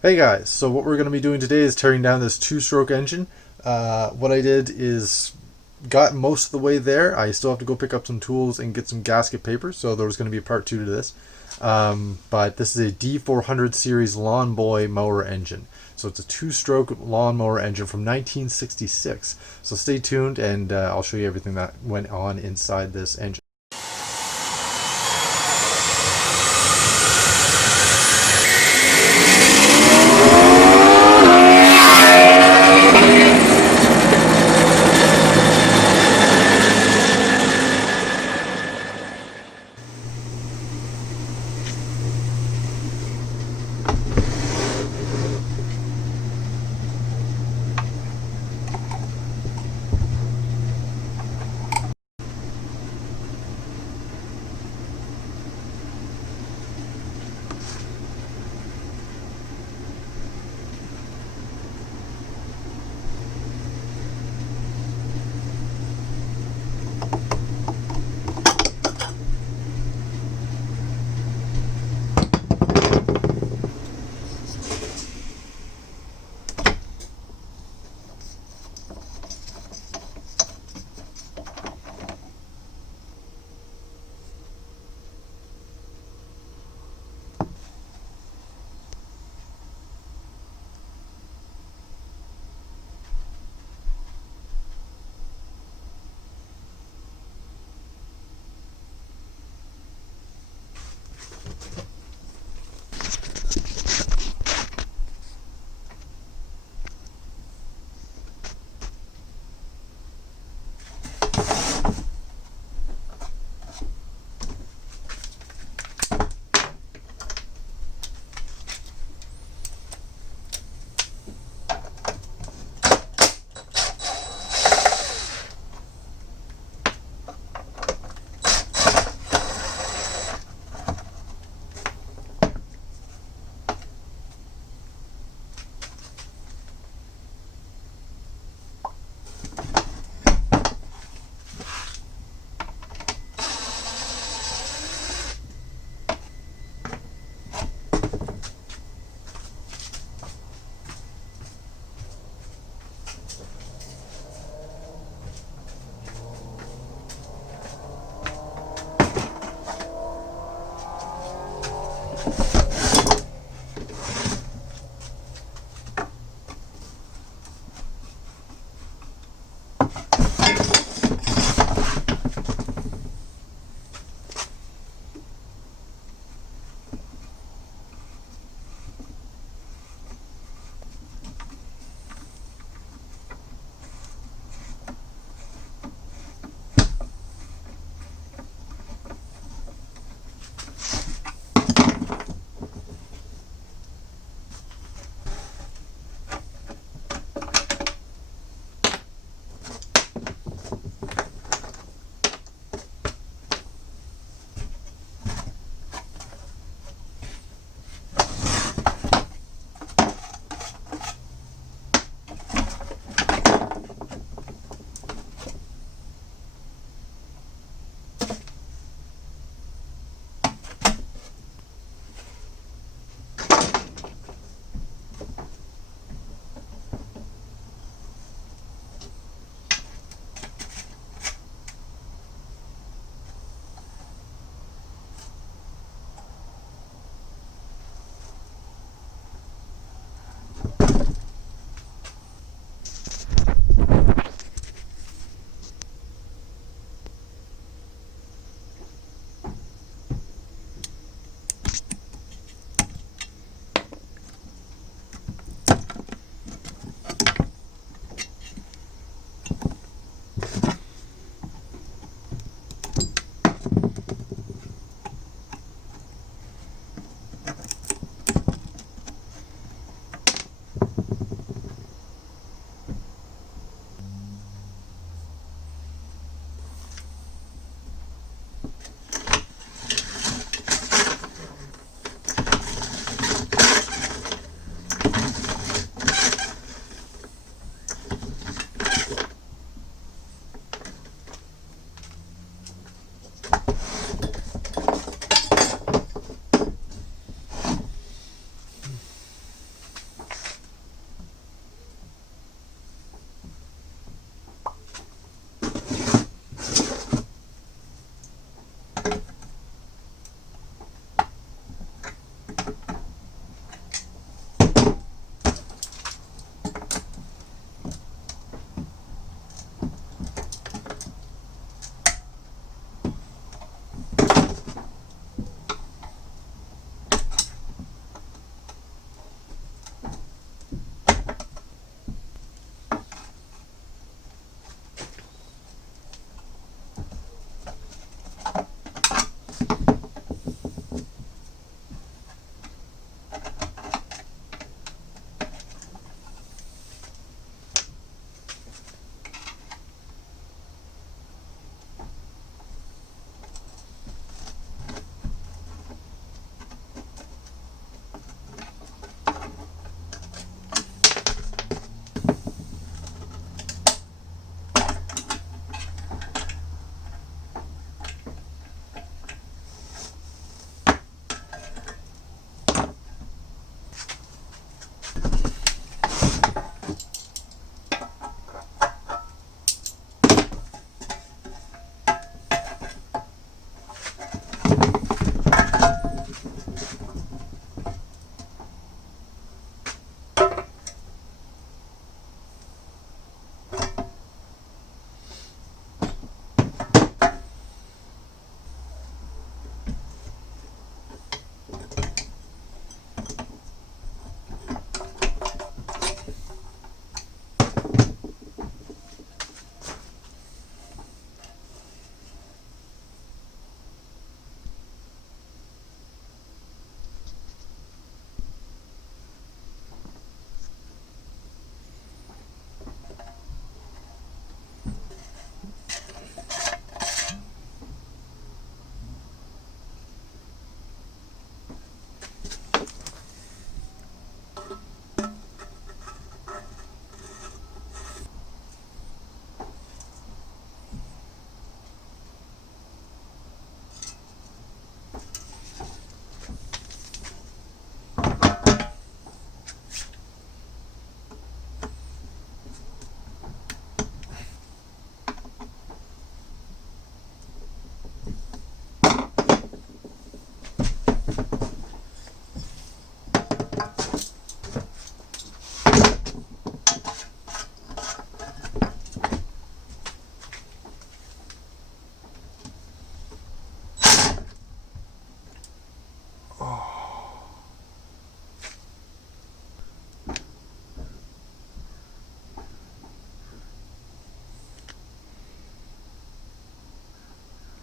Hey guys, so what we're going to be doing today is tearing down this two-stroke engine. What I did is got most of the way there. I still have to go pick up some tools and get some gasket paper, so there's going to be a part two to this. But this is a D-400 series Lawnboy mower engine. So it's a two-stroke lawnmower engine from 1966. So stay tuned and I'll show you everything that went on inside this engine.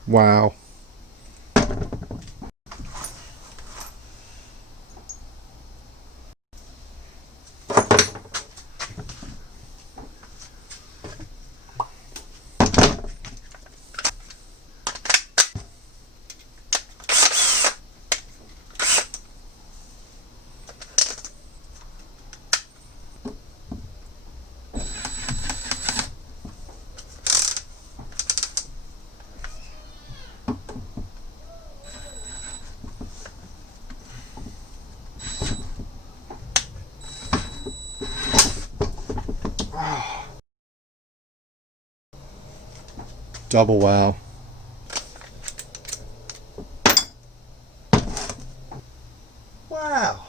Wow. Double wow. Wow.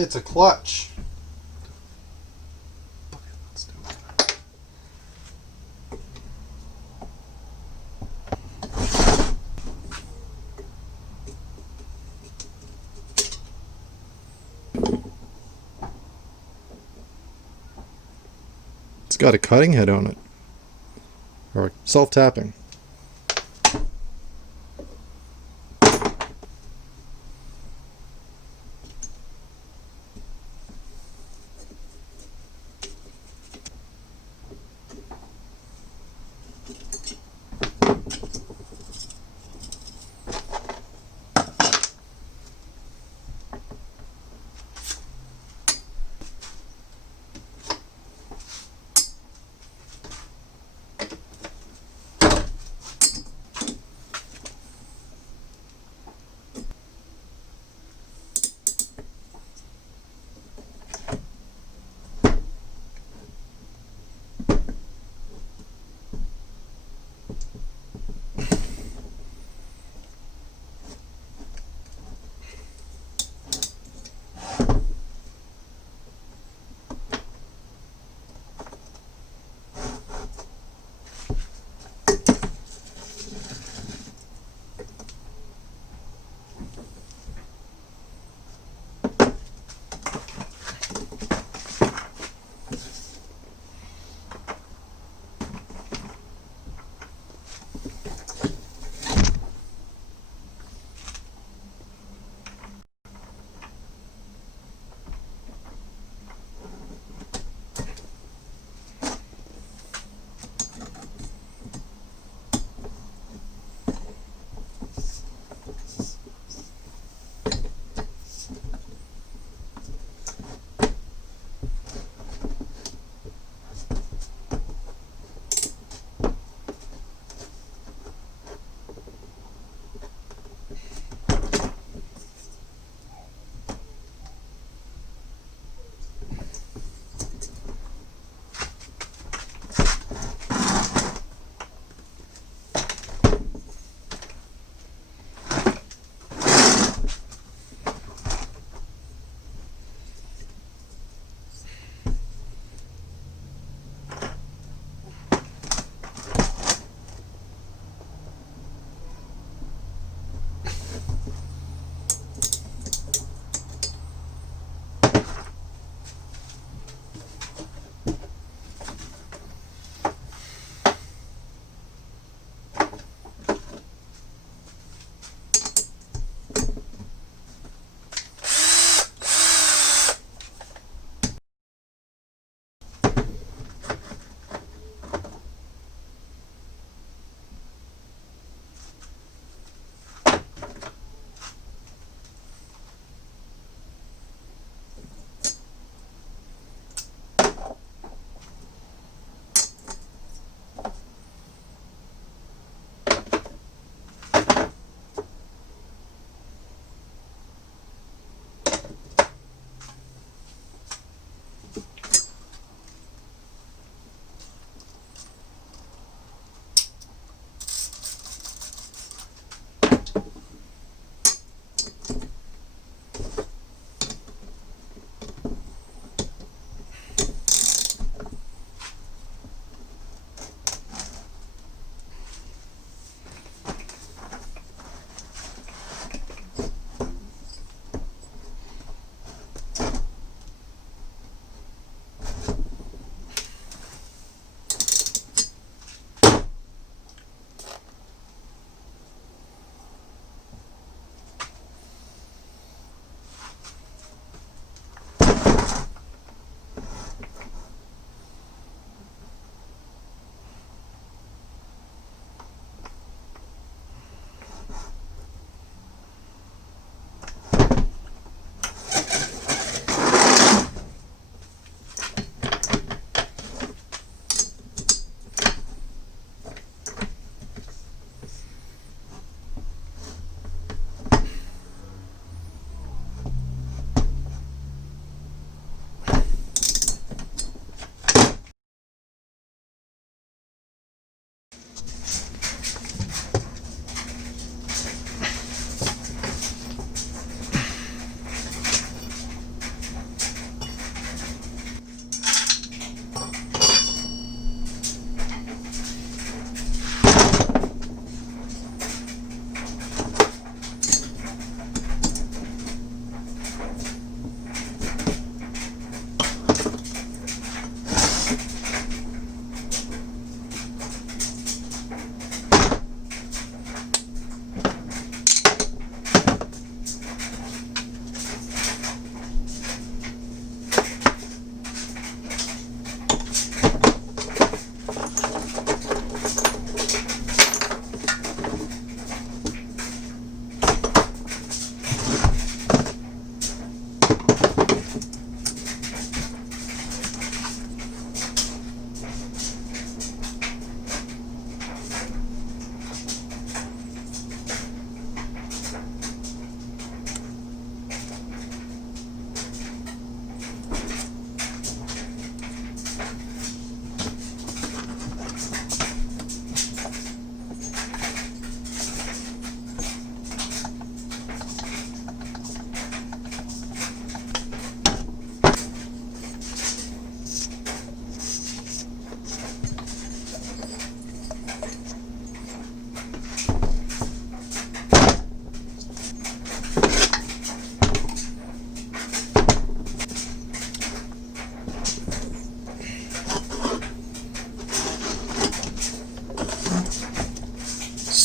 It's a clutch. It's got a cutting head on it, or self-tapping.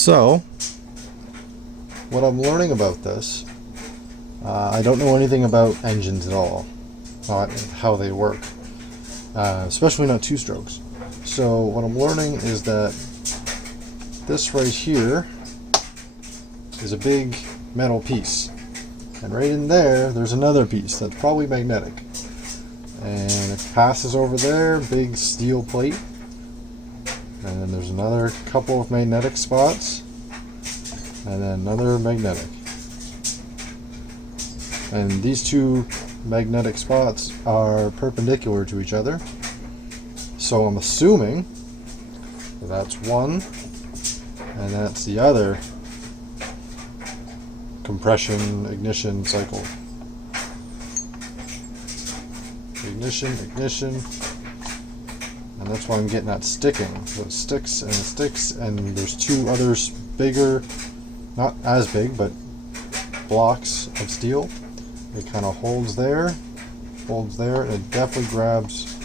So, what I'm learning about this, I don't know anything about engines at all, how they work, especially not two strokes. So what I'm learning is that this right here is a big metal piece, and right in there there's another piece that's probably magnetic, and it passes over there, big steel plate, and then there's another couple of magnetic spots, and then another magnetic. And these two magnetic spots are perpendicular to each other. So I'm assuming that's one, and that's the other compression ignition cycle. Ignition, and that's why I'm getting that sticking. So it sticks and it sticks, and there's two others bigger, not as big, but blocks of steel. It kind of holds there, and it definitely grabs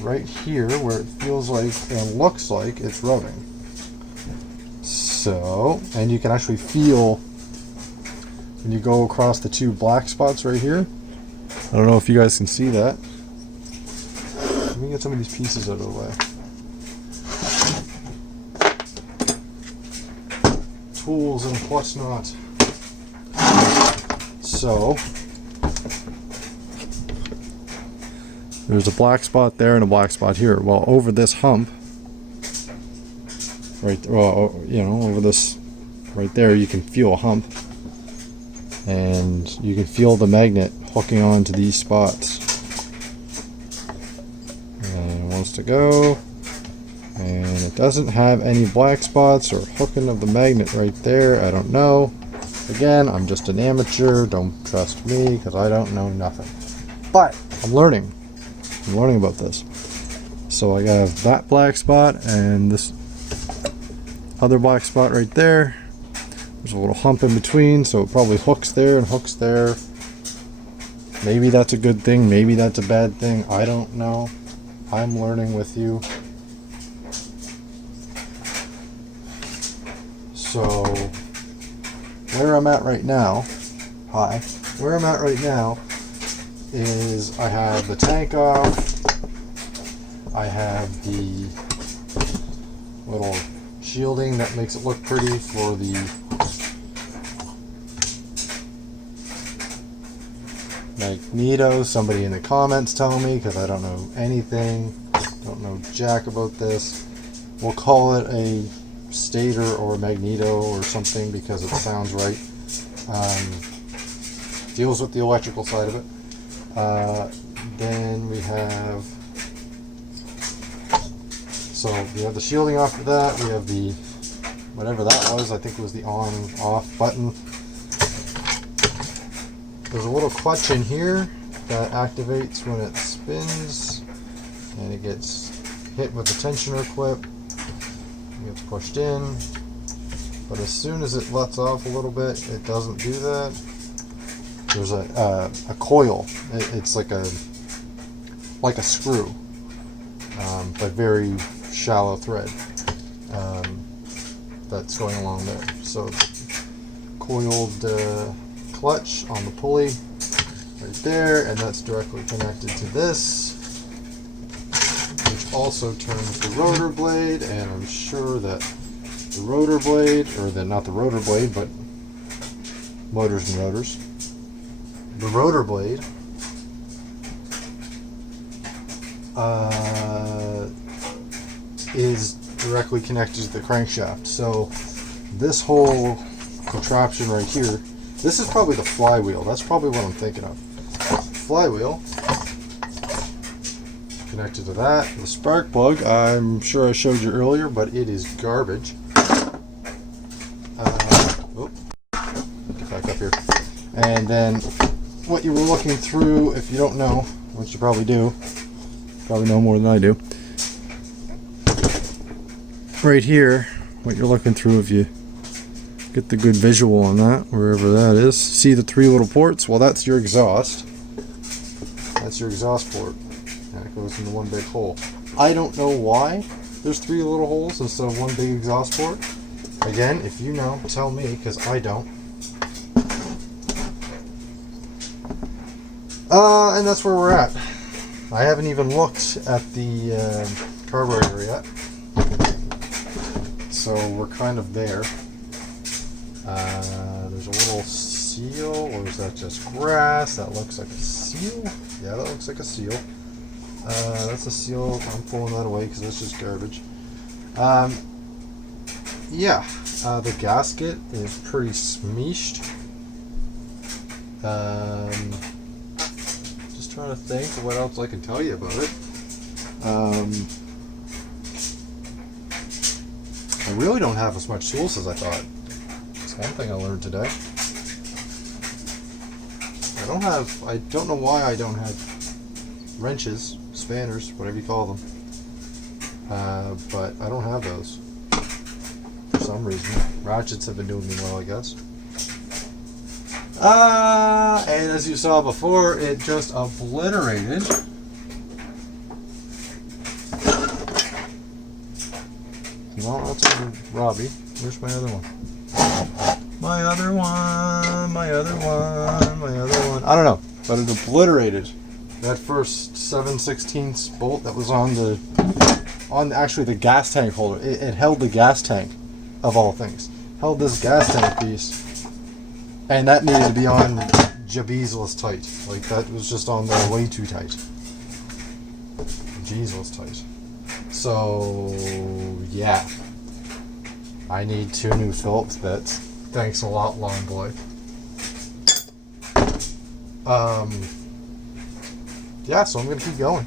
right here where it feels like and looks like it's rubbing. So, and you can actually feel when you go across the two black spots right here. I don't know if you guys can see that. Let me get some of these pieces out of the way. Tools and whatnot. So, there's a black spot there and a black spot here. Well, over this hump, over this, right there, you can feel a hump, and you can feel the magnet hooking onto these spots. And it wants to go, and it doesn't have any black spots or hooking of the magnet right there. I don't know. Again, I'm just an amateur. Don't trust me because I don't know nothing. But I'm learning. I'm learning about this. So I have that black spot and this other black spot right there. There's a little hump in between, so it probably hooks there and hooks there. Maybe that's a good thing, maybe that's a bad thing. I don't know. I'm learning with you. So where I'm at right now, where I'm at right now is I have the tank off, I have the little shielding that makes it look pretty for the magneto. Somebody in the comments tell me, because I don't know anything, don't know jack about this. We'll call it a stator or magneto or something because it sounds right. Deals with the electrical side of it. Then we have, so we have the shielding off of that. We have the, whatever that was, I think it was the on off button. There's a little clutch in here that activates when it spins, and it gets hit with the tensioner clip. It gets pushed in, but as soon as it lets off a little bit, it doesn't do that. There's a coil. It's like a screw, but very shallow thread that's going along there. So coiled clutch on the pulley right there, and that's directly connected to this, which also turns the rotor blade. And I'm sure that the rotor blade, or not the rotor blade, but motors and rotors, the rotor blade is directly connected to the crankshaft. So this whole contraption right here, this is probably the flywheel. That's probably what I'm thinking of. Flywheel connected to that. The spark plug, I'm sure I showed you earlier, but it is garbage. Get back up here. And then what you were looking through, if you don't know, which you probably do, probably know more than I do. Right here, what you're looking through, if you get the good visual on that, wherever that is. See the three little ports? Well, that's your exhaust. That's your exhaust port. And it goes into one big hole. I don't know why there's three little holes instead of one big exhaust port. Again, if you know, tell me, because I don't. And that's where we're at. I haven't even looked at the carburetor yet. So we're kind of there. There's a little seal, or is that just grass? That looks like a seal. Yeah, that looks like a seal. That's a seal. I'm pulling that away because that's just garbage. Yeah, the gasket is pretty smeeshed. Just trying to think what else I can tell you about it. I really don't have as much tools as I thought. That's one thing I learned today. I don't know why I don't have wrenches, spanners, whatever you call them. But I don't have those for some reason. Ratchets have been doing me well, I guess. And as you saw before, it just obliterated well, that's over Robbie. Where's my other one? My other one, my other one, my other one. I don't know, but it obliterated that first 7/16 bolt that was on actually the gas tank holder. It held the gas tank, of all things. Held this gas tank piece. And that needed to be on Jabezel's tight. Like, that was just on there way too tight. Jabezel's tight. So, yeah. I need 2 new Phillips bits. Thanks a lot, Lawnboy. Yeah, so I'm going to keep going.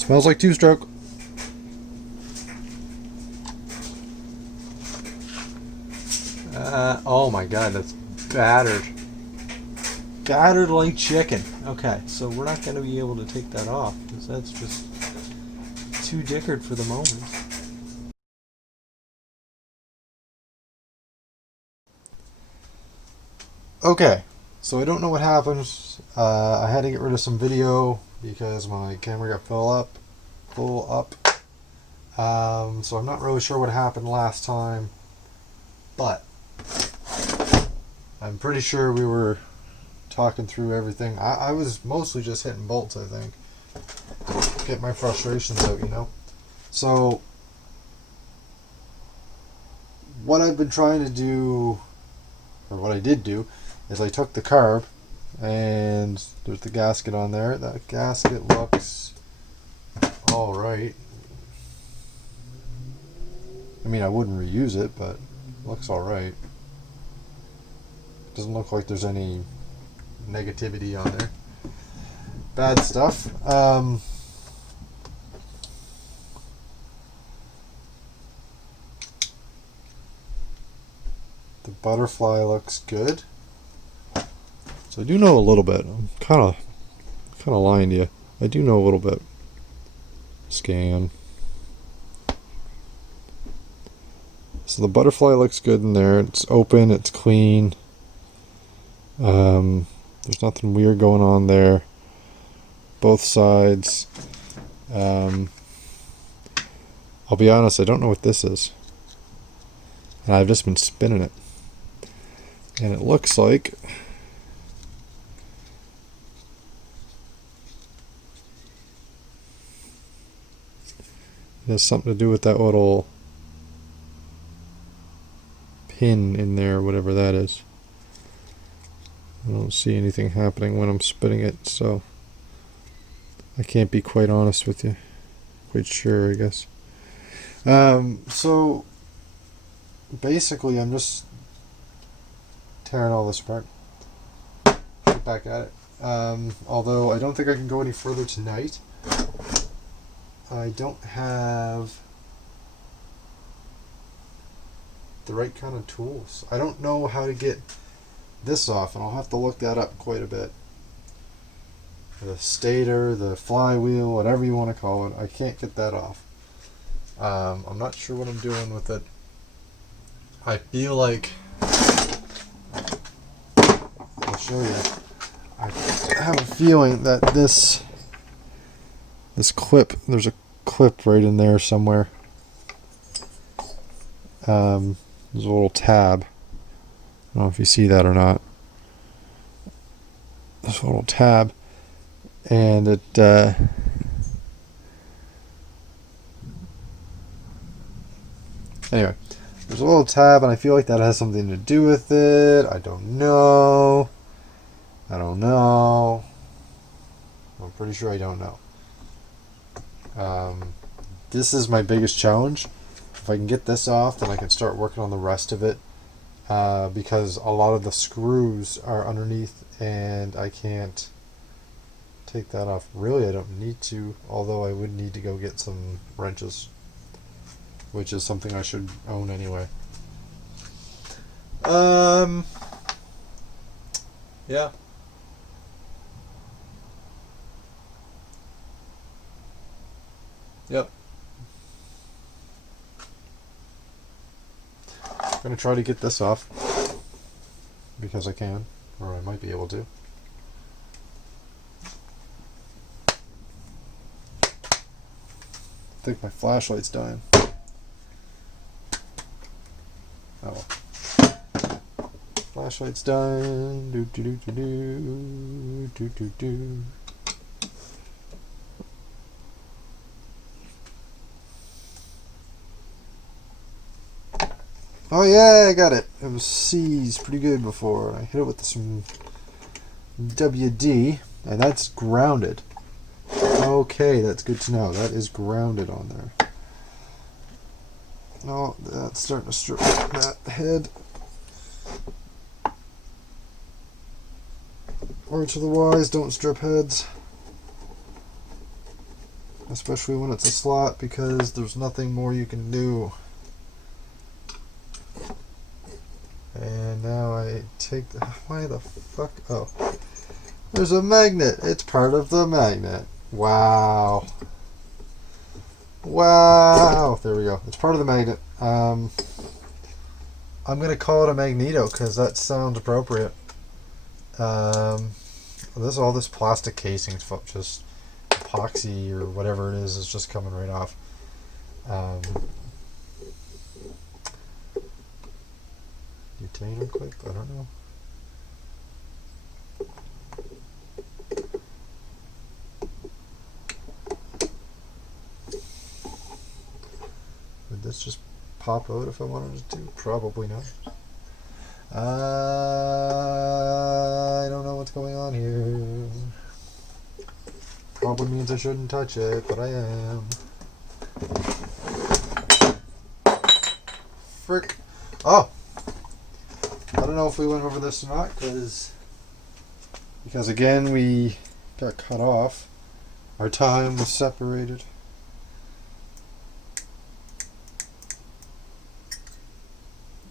Smells like two-stroke. Oh my god, that's battered. Battered like chicken. Okay, so we're not going to be able to take that off because that's just too dickered for the moment. Okay, so I don't know what happens. I had to get rid of some video because my camera got full up. So I'm not really sure what happened last time, but I'm pretty sure we were talking through everything. I was mostly just hitting bolts, I think. Get my frustrations out, you know. So what I've been trying to do, or what I did do, is I took the carb, and there's the gasket on there. That gasket looks alright. I mean, I wouldn't reuse it, but it looks alright. Doesn't look like there's any negativity on there. Bad stuff. The butterfly looks good. So I do know a little bit. I'm kind of lying to you. I do know a little bit. Scan. So the butterfly looks good in there. It's open. It's clean. There's nothing weird going on there. Both sides. I'll be honest, I don't know what this is. And I've just been spinning it. And it looks like it has something to do with that little pin in there, whatever that is. I don't see anything happening when I'm spinning it, so I can't be quite honest with you. Quite sure, I guess. So basically I'm just tearing all this apart. Get back at it. Although I don't think I can go any further tonight. I don't have the right kind of tools. I don't know how to get this off, and I'll have to look that up quite a bit. The stator, the flywheel, whatever you want to call it, I can't get that off. I'm not sure what I'm doing with it. I feel like, I'll show you. I have a feeling that this clip, there's a clip right in there somewhere. There's a little tab. I don't know if you see that or not. There's a little tab, and it anyway, there's a little tab, and I feel like that has something to do with it. I don't know. I'm pretty sure I don't know. This is my biggest challenge. If I can get this off, then I can start working on the rest of it. Because a lot of the screws are underneath, and I can't take that off. Really, I don't need to, although I would need to go get some wrenches, which is something I should own anyway. Yeah. Yep. I'm going to try to get this off, because I can, or I might be able to. I think my flashlight's dying. Oh well. Flashlight's dying. Do do do do do do do do. Oh yeah, I got it. It was seized pretty good before. I hit it with some WD, and that's grounded. Okay, that's good to know. That is grounded on there. No, that's starting to strip that head. Word to the wise, don't strip heads. especially when it's a slot, because there's nothing more you can do. And now I take the, why the fuck, oh, there's a magnet. It's part of the magnet. Wow. Wow. There we go. It's part of the magnet. I'm going to call it a magneto because that sounds appropriate. All this plastic casing, just epoxy or whatever it is just coming right off. Retainer clip? I don't know. Would this just pop out if I wanted it to? Probably not. I don't know what's going on here. Probably means I shouldn't touch it, but I am. Frick. Oh! I don't know if we went over this or not, because again, we got cut off. Our time was separated.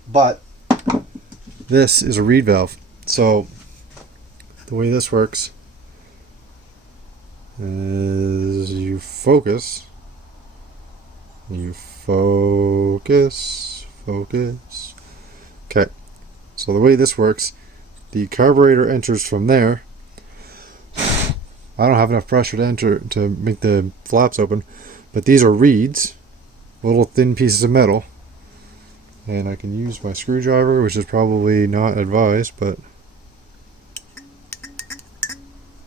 But this is a reed valve. So the way this works is you focus. Okay. So the way this works, the carburetor enters from there. I don't have enough pressure to enter to make the flaps open, but these are reeds, little thin pieces of metal. And I can use my screwdriver, which is probably not advised, but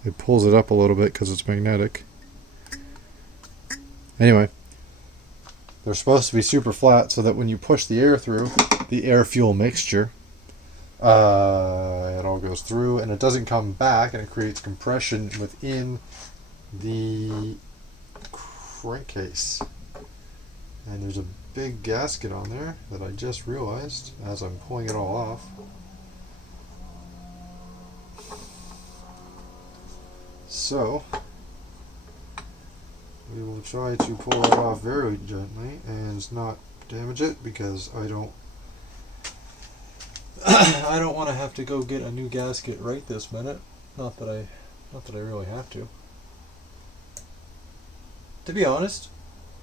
it pulls it up a little bit because it's magnetic. Anyway, they're supposed to be super flat so that when you push the air through, the air-fuel mixture, it all goes through and it doesn't come back, and it creates compression within the crankcase. And there's a big gasket on there that I just realized as I'm pulling it all off. So we will try to pull it off very gently and not damage it, because I don't I don't want to have to go get a new gasket right this minute. Not that I really have to. To be honest,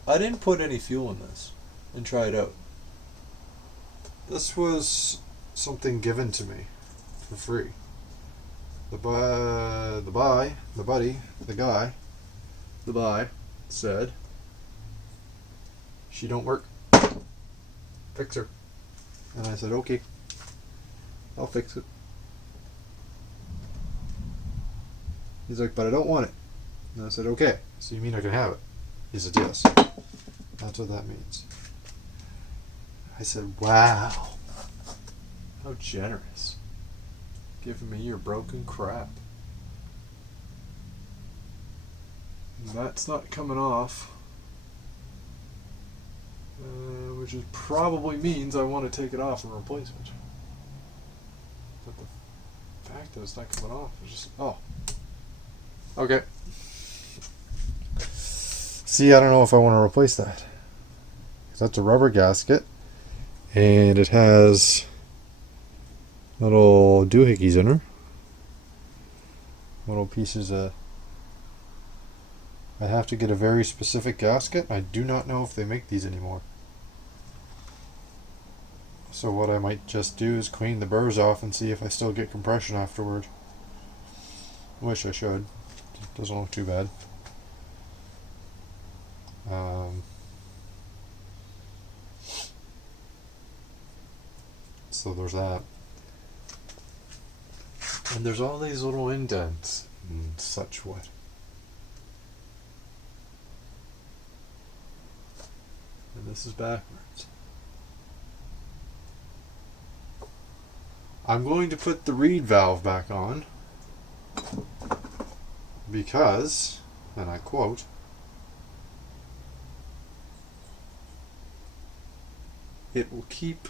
I didn't put any fuel in this and try it out. This was something given to me for free. The guy said, she don't work, fix her. And I said, okay, I'll fix it. He's like, but I don't want it. And I said, okay, so you mean I can have it? He said, yes. That's what that means. I said, wow, how generous. Giving me your broken crap. That's not coming off. Which is probably means I want to take it off and replace it. But the fact that it's not coming off is just, oh. Okay. See, I don't know if I want to replace that. That's a rubber gasket, and it has little doohickeys in her. Little pieces of... I have to get a very specific gasket. I do not know if they make these anymore. So what I might just do is clean the burrs off and see if I still get compression afterward. Wish I should. It doesn't look too bad. So there's that. And there's all these little indents and such what. And this is backwards. I'm going to put the reed valve back on because, and I quote, it will keep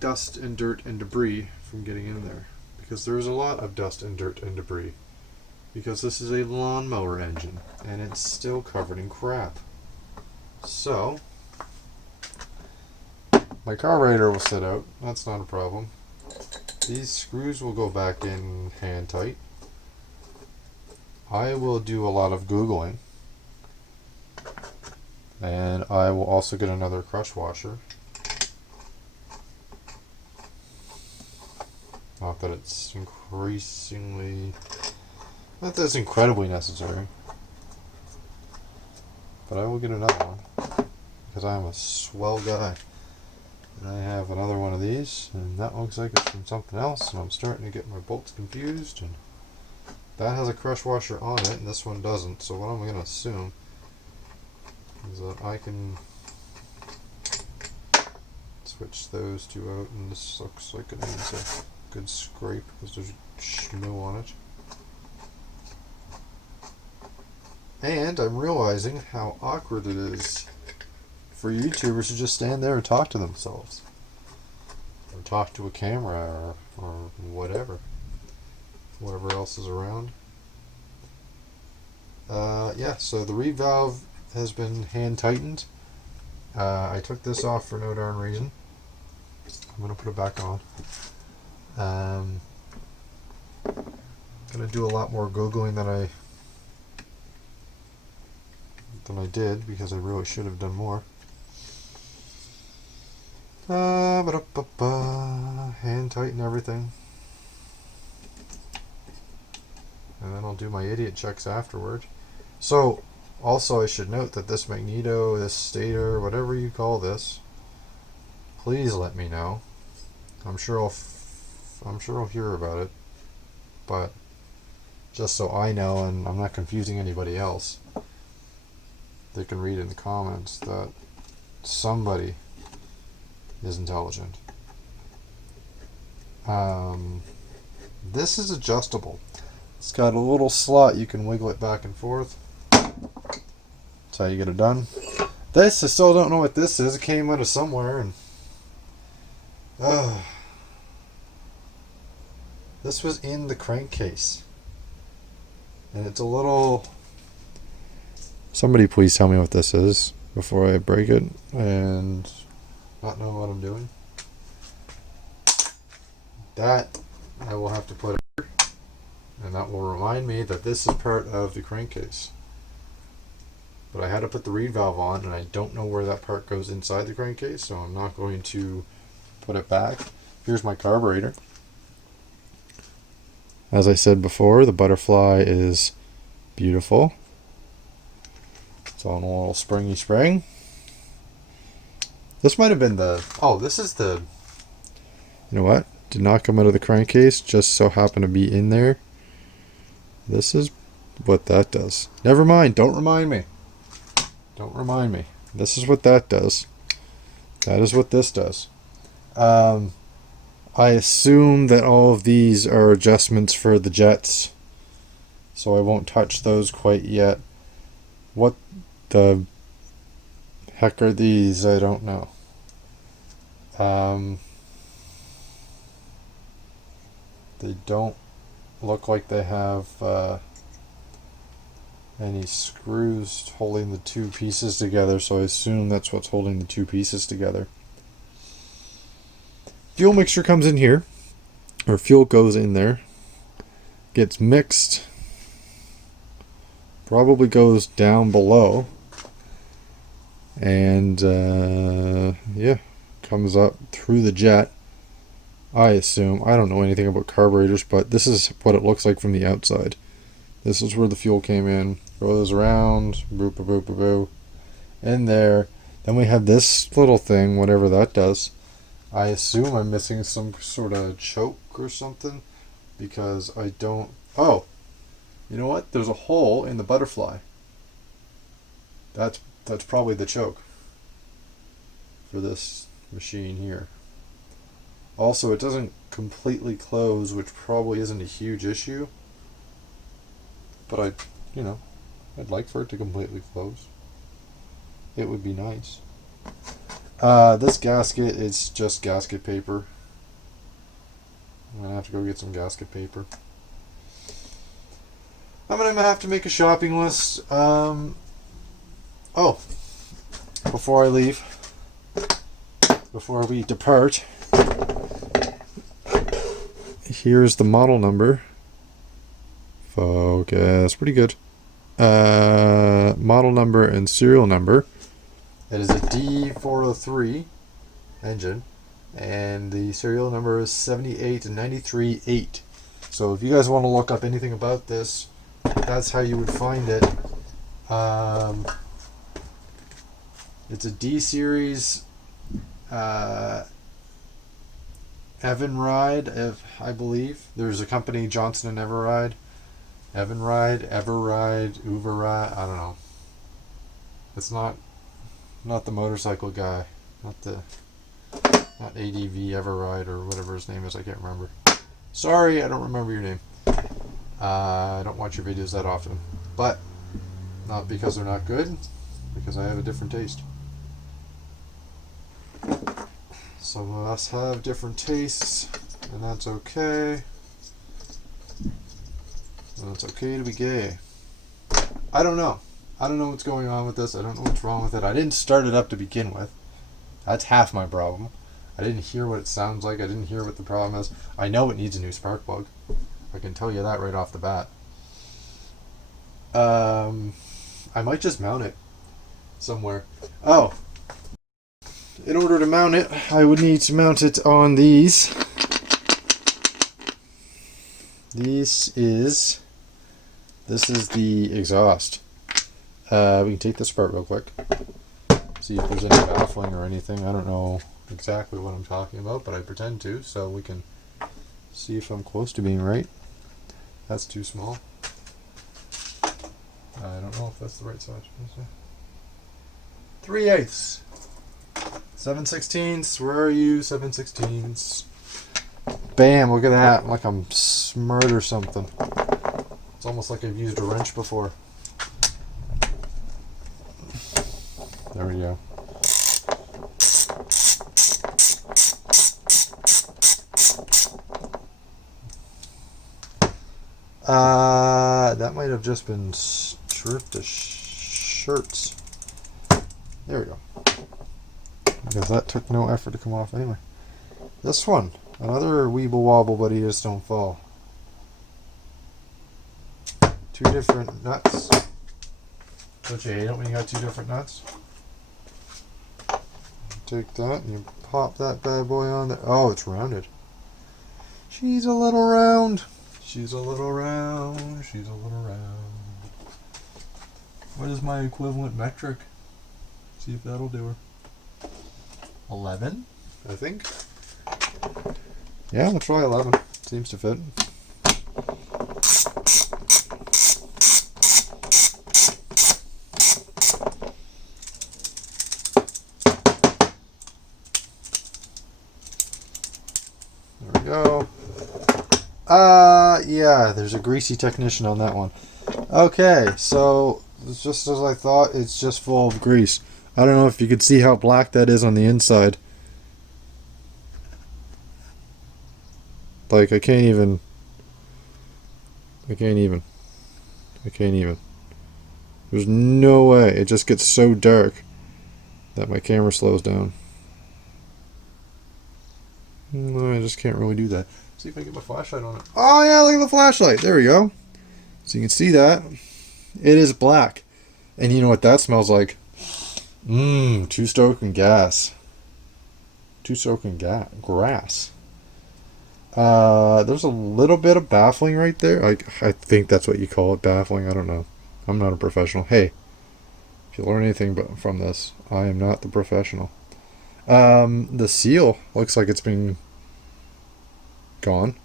dust and dirt and debris from getting in there, because there is a lot of dust and dirt and debris because this is a lawnmower engine and it's still covered in crap. So my carburetor will sit out, that's not a problem. These screws will go back in hand tight. I will do a lot of Googling, and I will also get another crush washer. Not that it's not that it's incredibly necessary, but I will get another one because I'm a swell guy. And I have another one of these, and that looks like it's from something else, and I'm starting to get my bolts confused. And that has a crush washer on it, and this one doesn't. So what I'm going to assume is that I can switch those two out, and this looks like it needs a good scrape because there's snow on it. And I'm realizing how awkward it is for YouTubers to just stand there and talk to themselves, or talk to a camera, or whatever else is around. Yeah, so the reed valve has been hand tightened. I took this off for no darn reason. I'm gonna put it back on. Gonna do a lot more Googling than I did, because I really should have done more. Hand tighten everything, and then I'll do my idiot checks afterward. So also I should note that this magneto, this stator, whatever you call this, please let me know. I'm sure I'll hear about it, but just so I know and I'm not confusing anybody else, they can read in the comments that somebody is intelligent. This is adjustable. It's got a little slot, you can wiggle it back and forth. That's how you get it done. This, I still don't know what this is. It came out of somewhere, and this was in the crankcase, and it's a little. Somebody please tell me what this is before I break it and not know what I'm doing. That I will have to put here, and that will remind me that this is part of the crankcase. But I had to put the reed valve on, and I don't know where that part goes inside the crankcase, so I'm not going to put it back. Here's my carburetor. As I said before, the butterfly is beautiful. It's on a little springy spring. This might have been this is the, you know what? Did not come out of the crankcase, just so happened to be in there. This is what that does. Never mind, don't remind me. Don't remind me. This is what that does. That is what this does. I assume that all of these are adjustments for the jets, so I won't touch those quite yet. What the heck are these? I don't know. They don't look like they have any screws holding the two pieces together, so I assume that's what's holding the two pieces together. Fuel mixture comes in here, or fuel goes in there, gets mixed, probably goes down below, and comes up through the jet, I assume. I don't know anything about carburetors, but this is what it looks like from the outside. This is where the fuel came in. Goes around, boop, boop, boop, boop, boop, in there. Then we have this little thing, whatever that does. I assume I'm missing some sort of choke or something, because I don't. Oh, you know what? There's a hole in the butterfly. That's probably the choke for this machine here. Also, it doesn't completely close, which probably isn't a huge issue. But I'd like for it to completely close. It would be nice. This gasket is just gasket paper. I'm gonna have to go get some gasket paper. I'm gonna have to make a shopping list. Oh, before I leave, before we depart, here's the model number. Focus, pretty good. Model number and serial number. It is a D-403 engine, and the serial number is 78938. So if you guys want to look up anything about this, that's how you would find it. It's a D series Evanride, I believe. There's a company, Johnson and Everride, Uberride. I don't know. It's not the motorcycle guy, not ADV Everride or whatever his name is. I can't remember. Sorry, I don't remember your name. I don't watch your videos that often, but not because they're not good, because I have a different taste. Some of us have different tastes, and that's okay. And it's okay to be gay. I don't know what's going on with this. I don't know what's wrong with it. I didn't start it up to begin with. That's half my problem. I didn't hear what it sounds like. I didn't hear what the problem is. I know it needs a new spark plug. I can tell you that right off the bat. I might just mount it somewhere. Oh, in order to mount it, I would need to mount it on these. This is the exhaust. We can take this apart real quick. See if there's any baffling or anything. I don't know exactly what I'm talking about, but I pretend to, so we can see if I'm close to being right. That's too small. I don't know if that's the right size. 3/8. 7/16. Where are you? 7/16. Bam! Look at that. Like I'm smart or something. It's almost like I've used a wrench before. There we go. That might have just been stripped to shirts. There we go. Because that took no effort to come off anyway. This one, another weeble wobble, but he just don't fall. Two different nuts. Don't you hate it when you got two different nuts? Take that and you pop that bad boy on there. Oh, it's rounded. She's a little round. She's a little round. She's a little round. What is my equivalent metric? See if that'll do her. 11, I think. Yeah, we'll try 11. Seems to fit. There we go. Yeah, there's a greasy technician on that one. Okay, so it's just as I thought, it's just full of grease. I don't know if you can see how black that is on the inside. Like, I can't even. There's no way. It just gets so dark that my camera slows down. No, I just can't really do that. See if I can get my flashlight on it. Oh yeah, look at the flashlight. There we go. So you can see that. It is black. And you know what that smells like? Two-stroke and gas. Two-stroke and grass. There's a little bit of baffling right there. I think that's what you call it, baffling. I don't know. I'm not a professional. Hey, if you learn anything from this, I am not the professional. The seal looks like it's been gone.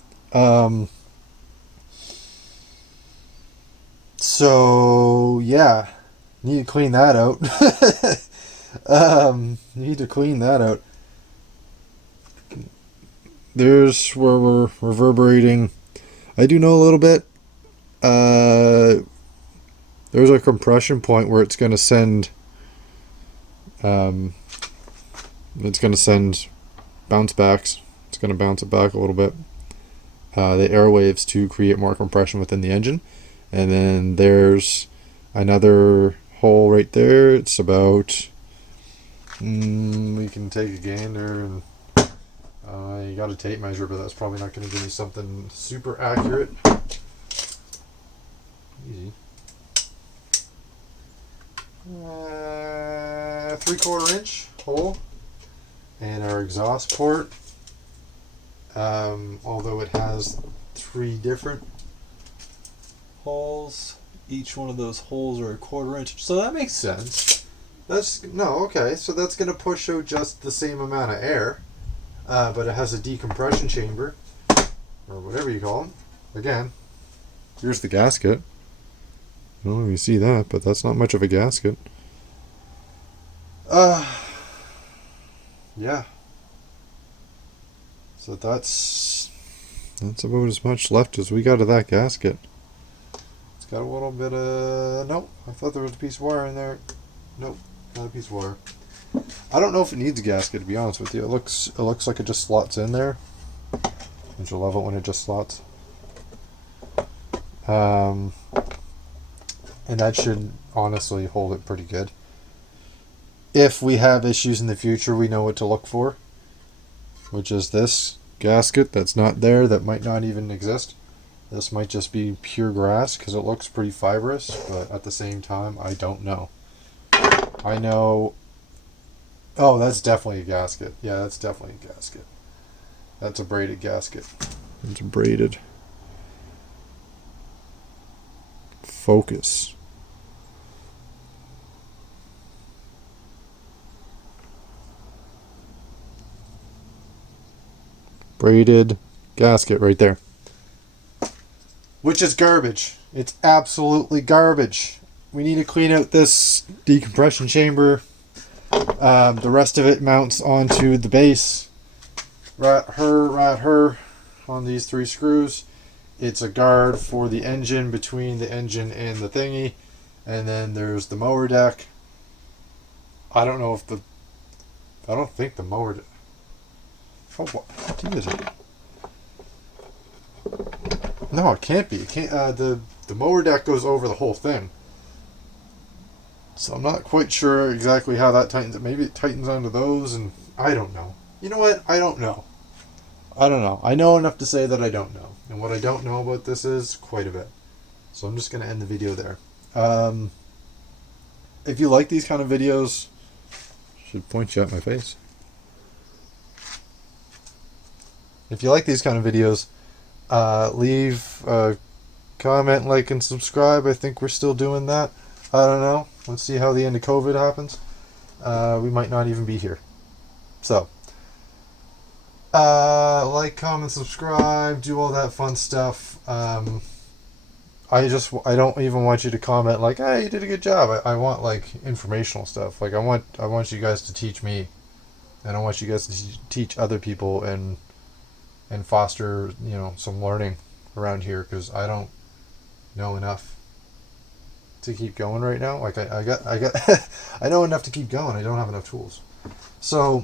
So yeah, need to clean that out. Need to clean that out. There's where we're reverberating. I do know a little bit. There's a compression point where it's going to send. It's going to send bounce backs. It's going to bounce it back a little bit. The airwaves to create more compression within the engine. And then there's another hole right there. It's about, we can take a gander and you got a tape measure, but that's probably not going to give me something super accurate. Easy. 3/4 inch hole. And our exhaust port, although it has 3 different holes, each one of those holes are 1/4 inch, so that makes sense. Okay, so that's going to push out just the same amount of air, but it has a decompression chamber, or whatever you call them. Again, here's the gasket. I don't know if you see that, but that's not much of a gasket. Yeah. So that's about as much left as we got of that gasket. It's got a little bit of... Nope, I thought there was a piece of wire in there. Nope, not a piece of wire. I don't know if it needs a gasket, to be honest with you. It looks like it just slots in there. And you'll love it when it just slots. And that should honestly hold it pretty good. If we have issues in the future, we know what to look for, which is this gasket that's not there, that might not even exist. This might just be pure grass because it looks pretty fibrous, but at the same time, I don't know. I know... Oh, that's definitely a gasket. Yeah, that's definitely a gasket. That's a braided gasket. It's braided. Focus. Braided gasket right there. Which is garbage. It's absolutely garbage. We need to clean out this decompression chamber. The rest of it mounts onto the base. Rat her on these 3 screws. It's a guard for the engine, between the engine and the thingy. And then there's the mower deck. I don't think the mower deck... Oh, what is it? No, it can't be. It can't. The mower deck goes over the whole thing. So I'm not quite sure exactly how that tightens it. Maybe it tightens onto those, and I don't know. You know what? I don't know. I know enough to say that I don't know. And what I don't know about this is quite a bit. So I'm just going to end the video there. If you like these kind of videos, I should point you at my face. If you like these kind of videos, leave a comment, like, and subscribe. I think we're still doing that. I don't know. Let's see how the end of COVID happens. We might not even be here. So, like, comment, subscribe, do all that fun stuff. I don't even want you to comment like, hey, you did a good job. I want, like, informational stuff. Like, I want you guys to teach me, and I want you guys to teach other people, and foster, some learning around here, because I don't know enough to keep going right now. Like, I got I know enough to keep going. I don't have enough tools. So,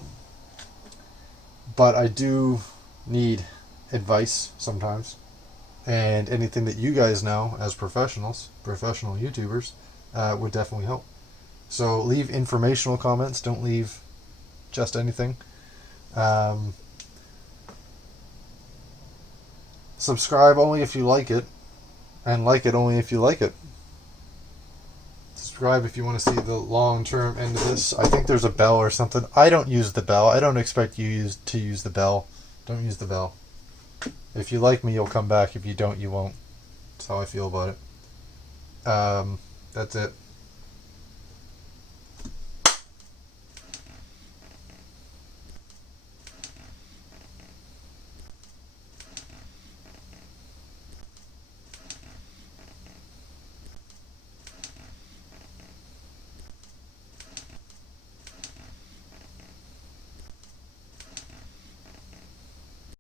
but I do need advice sometimes, and anything that you guys know as professional YouTubers, would definitely help. So leave informational comments. Don't leave just anything. Subscribe only if you like it, and like it only if you like it. Subscribe if you want to see the long-term end of this. I think there's a bell or something. I don't use the bell. I don't expect you to use the bell. Don't use the bell. If you like me, you'll come back. If you don't, you won't. That's how I feel about it. That's it.